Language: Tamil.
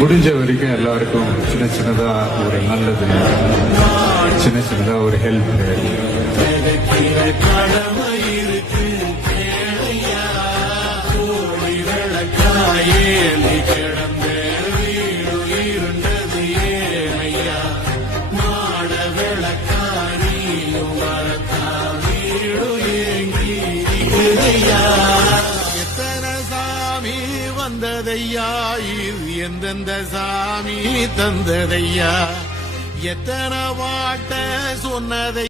முடிஞ்ச வரைக்கும் எல்லாருக்கும் சின்ன சின்னதா ஒரு நல்லது, சின்ன சின்னதா ஒரு ஹெல்ப் வந்ததையா இது எந்தெந்த சாமி தந்ததையா எத்தனை வாட்ட சொன்னதை